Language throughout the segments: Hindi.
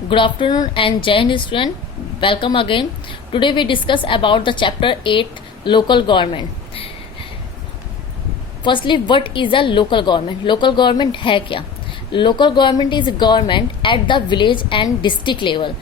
Good afternoon and Jai Hind student. Welcome again. Today we discuss about the chapter 8 local government. Firstly, what is a local government? Local government है क्या? Local government is government at the village and district level.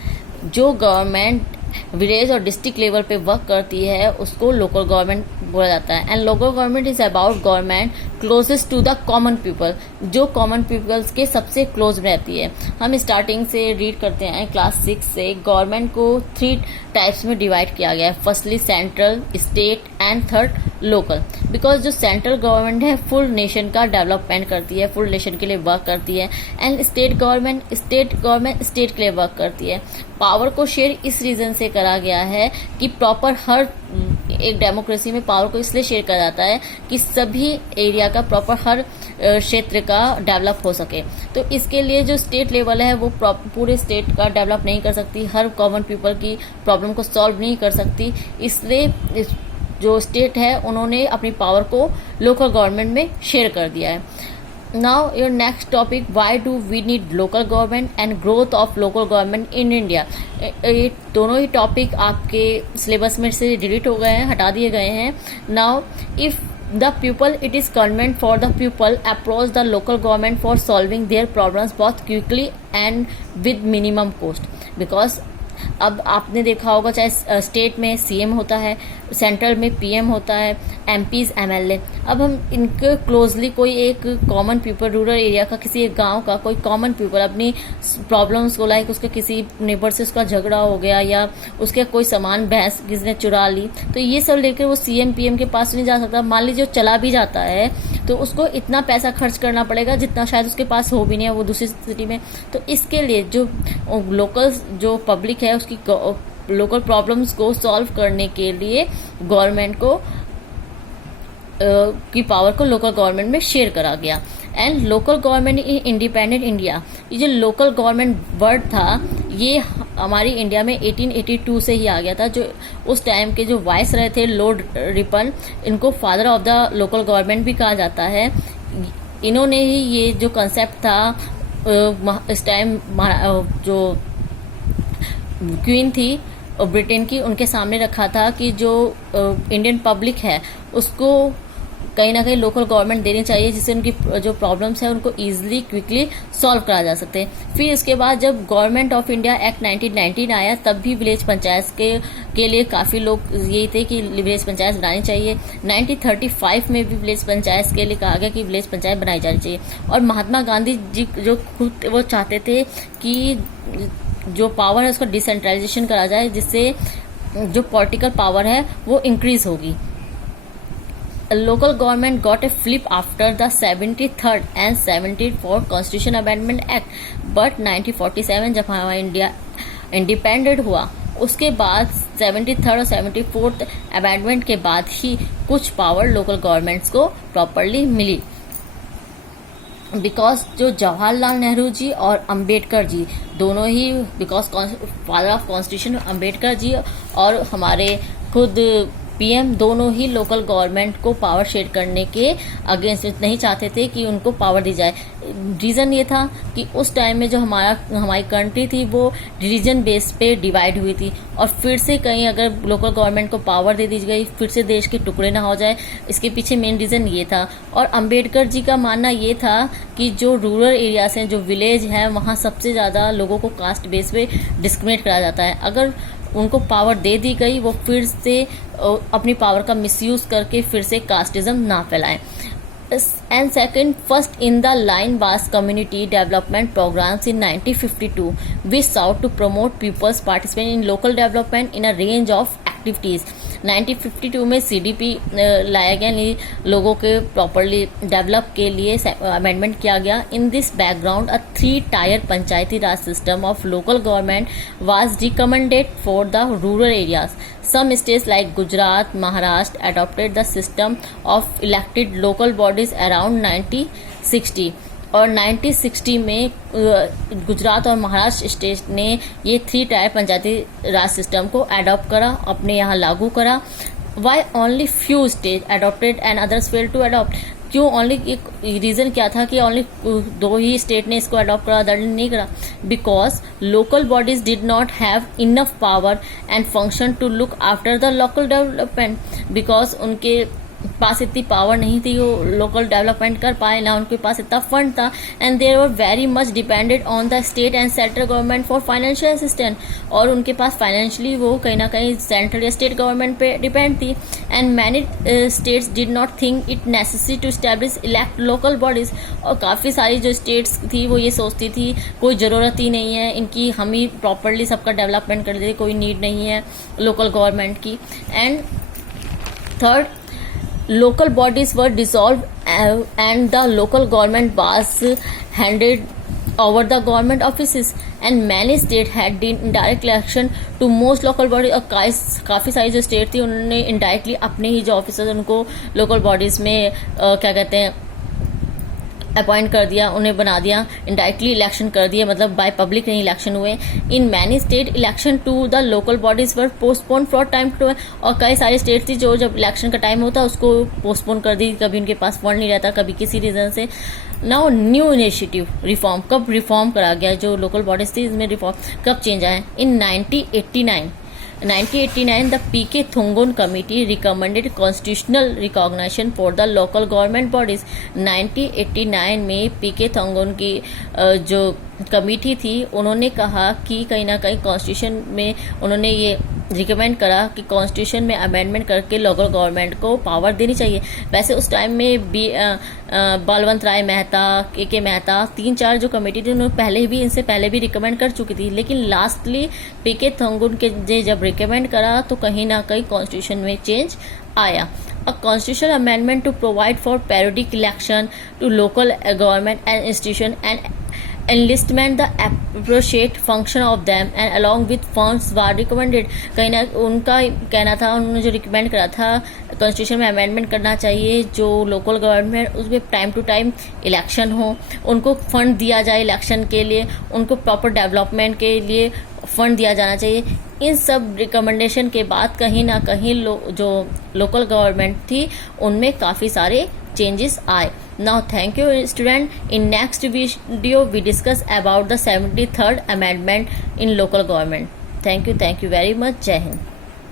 जो गवर्नमेंट विलेज और डिस्ट्रिक्ट लेवल पे वर्क करती है उसको लोकल गवर्नमेंट बोला जाता है. And local government is about government closest to the common people, जो कॉमन पीपल्स के सबसे क्लोज रहती है. हम स्टार्टिंग से रीड करते हैं क्लास 6 से. गवर्नमेंट को 3 टाइप्स में डिवाइड किया गया है. Firstly central, state and third local. Because जो सेंट्रल गवर्नमेंट है फुल नेशन का डेवलपमेंट करती है, फुल नेशन के लिए वर्क करती है. एंड स्टेट गवर्नमेंट स्टेट के लिए वर्क करती है. पावर को शेयर इस रीजन से करा गया है कि प्रॉपर हर एक डेमोक्रेसी में पावर को इसलिए शेयर करा जाता है कि सभी एरिया का प्रॉपर हर क्षेत्र का डेवलप हो सके. तो इसके लिए जो स्टेट लेवल है वो पूरे स्टेट का डेवलप नहीं कर सकती, हर कॉमन पीपल की प्रॉब्लम को सॉल्व नहीं कर सकती. इसलिए जो स्टेट है उन्होंने अपनी पावर को लोकल गवर्नमेंट में शेयर कर दिया है. Now your next topic, why do we need local government and growth of local government in India. ये दोनों ही टॉपिक आपके सिलेबस में से डिलीट हो गए हैं, हटा दिए गए हैं. Now if the people, it is convenient for the people approach the local government for solving their problems both quickly and with minimum cost. Because अब आपने देखा होगा चाहे स्टेट में सीएम होता है, सेंट्रल में पीएम होता है, एमपीज एमएलए. अब हम इनके क्लोजली कोई एक कॉमन पीपल, रूरल एरिया का किसी एक गांव का कोई कॉमन पीपल अपनी प्रॉब्लम्स को, लाइक उसके किसी नेबर से उसका झगड़ा हो गया या उसके कोई सामान भैंस किसी ने चुरा ली, तो ये सब लेकर वो सीएम पीएम के पास नहीं जा सकता. मान लीजिए चला भी जाता है तो उसको इतना पैसा खर्च करना पड़ेगा जितना शायद उसके पास हो भी नहीं है, वो दूसरी सिटी में. तो इसके लिए जो लोकल जो पब्लिक है उसकी लोकल प्रॉब्लम्स को सॉल्व करने के लिए गवर्नमेंट को की पावर को लोकल गवर्नमेंट में शेयर करा गया. And local government in independent India, ये जो लोकल गवर्नमेंट वर्ड था ये हमारी इंडिया में 1882 से ही आ गया था. जो उस टाइम के जो वाइस रहे थे लॉर्ड रिपन, इनको father of the local government भी कहा जाता है. इन्होंने ही ये जो कंसेप्ट था इस टाइम जो क्वीन थी ब्रिटेन की, उनके सामने रखा था कि जो इंडियन पब्लिक है उसको कहीं ना कहीं लोकल गवर्नमेंट देनी चाहिए जिससे उनकी जो प्रॉब्लम्स है उनको इजीली क्विकली सॉल्व करा जा सकते हैं. फिर इसके बाद जब गवर्नमेंट ऑफ इंडिया एक्ट 1919 आया तब भी विलेज पंचायत के लिए काफ़ी लोग यही थे कि विलेज पंचायत बनानी चाहिए. 1935 में भी विलेज पंचायत के लिए कहा गया कि विलेज पंचायत बनाई जानी चाहिए. और महात्मा गांधी जी जो खुद वो चाहते थे कि जो पावर है उसका डिसेंट्रलाइजेशन करा जाए जिससे जो पॉलिटिकल पावर है वो इंक्रीज होगी. Local government got a flip after the 73rd and 74th constitution amendment act. But 1947 जब हमारा इंडिया इंडिपेंडेंट हुआ उसके बाद 73rd और 74th अमेंडमेंट के बाद ही कुछ पावर लोकल गवर्नमेंट्स को प्रॉपरली मिली. बिकॉज जो जवाहरलाल नेहरू जी और अंबेडकर जी दोनों ही, because father of constitution Ambedkar ji और हमारे खुद पीएम दोनों ही लोकल गवर्नमेंट को पावर शेयर करने के अगेंस्ट नहीं चाहते थे कि उनको पावर दी जाए. रीज़न ये था कि उस टाइम में जो हमारी कंट्री थी वो रिलीजन बेस पे डिवाइड हुई थी और फिर से कहीं अगर लोकल गवर्नमेंट को पावर दे दी गई फिर से देश के टुकड़े ना हो जाए, इसके पीछे मेन रीज़न ये था. और अंबेडकर जी का मानना ये था कि जो रूरल एरियाज हैं, जो विलेज हैं, वहाँ सबसे ज़्यादा लोगों को कास्ट बेस पे डिस्क्रिमिनेट करा जाता है. अगर उनको पावर दे दी गई वो फिर से अपनी पावर का मिसयूज करके फिर से कास्टिज्म ना फैलाएं. And second, first in the line was community development programmes in 1952 which sought to promote people's participate in local development in a range of activities. 1952 में सीडीपी लाया गया, लोगों के प्रॉपरली डेवलप के लिए अमेंडमेंट किया गया. In this background a 3-tier Panchayati Raj system of local government was recommended for the rural areas. Some states like Gujarat, Maharashtra adopted the system of elected local bodies around 1960. और 1960 में गुजरात और महाराष्ट्र स्टेट ने ये 3-tier पंचायती राज सिस्टम को अडॉप्ट करा, अपने यहाँ लागू करा. Why only few state adopted and others fail to adopt. क्यों ओनली, एक रीजन क्या था कि ओनली 2 ही स्टेट ने इसको अडॉप्ट करा, अदर ने नहीं करा? because local bodies did not have enough power and function to look after the local development, because उनके पास इतनी पावर नहीं थी वो लोकल डेवलपमेंट कर पाए, ना उनके पास इतना फंड था, and they were very much depended on the state and central government for financial assistance, और उनके पास फाइनेंशियली वो कहीं ना कहीं सेंट्रल या स्टेट गवर्नमेंट पे डिपेंड थी। And many states did not think it necessary to establish elect local bodies, और काफ़ी सारी जो स्टेट्स थी वो ये सोचती थी कोई ज़रूरत ही नहीं है इनकी, हम ही प्रॉपरली सबका डेवलपमेंट कर देते, कोई नीड नहीं है लोकल गवर्नमेंट की। And third, local bodies were dissolved and the local government was handed over the government offices, and many states had done indirect election to most local bodies, और काफ़ी सारी जो स्टेट थी उन्होंने इनडायरेक्टली अपने ही जो ऑफिसर्स उनको लोकल बॉडीज़ में क्या कहते हैं अपॉइंट कर दिया, उन्हें बना दिया, इनडायरेक्टली इलेक्शन कर दिया, मतलब बाय पब्लिक नहीं इलेक्शन हुए। In many state election to the local bodies were postpone for time to, और कई सारी स्टेट थी जो जब इलेक्शन का टाइम होता उसको पोस्टपोन कर दी, कभी उनके पास फंड नहीं रहता, कभी किसी रीजन से। नाउ न्यू इनिशिएटिव रिफॉर्म, कब रिफॉर्म करा गया जो लोकल बॉडीज थी इसमें रिफॉर्म कब चेंज आया? इन 1989 the P.K. Thongon Committee recommended constitutional recognition for the local government bodies। 1989 में P.K. Thongon की जो कमेटी थी उन्होंने कहा कि कहीं ना कहीं कॉन्स्टिट्यूशन में उन्होंने ये रिकमेंड करा कि कॉन्स्टिट्यूशन में अमेंडमेंट करके लोकल गवर्नमेंट को पावर देनी चाहिए। वैसे उस टाइम में बलवंत राय मेहता, के मेहता, 3-4 जो कमेटी थी उन्होंने पहले भी इनसे पहले भी रिकमेंड कर चुकी थी, लेकिन लास्टली पीके थोंगुन के जब रिकमेंड करा तो कहीं ना कहीं कॉन्स्टिट्यूशन में चेंज आया। A constitutional amendment to provide for periodic election to local government and institution and enlistment the appropriate function of them and along with funds were recommended। कहीं ना उनका कहना था, उन्होंने जो रिकमेंड करा था कॉन्स्टिट्यूशन में अमेंडमेंट करना चाहिए, जो लोकल गवर्नमेंट उसमें टाइम टू टाइम इलेक्शन हो, उनको फंड दिया जाए इलेक्शन के लिए, उनको प्रॉपर डेवलपमेंट के लिए फंड दिया जाना चाहिए। इन सब रिकमेंडेशन के बाद कहीं ना कहीं जो लोकल गवर्नमेंट थी उनमें काफ़ी सारे changes आए। Now thank you student, in next video we discuss about the 73rd amendment in local government। thank you very much। जय हिंद।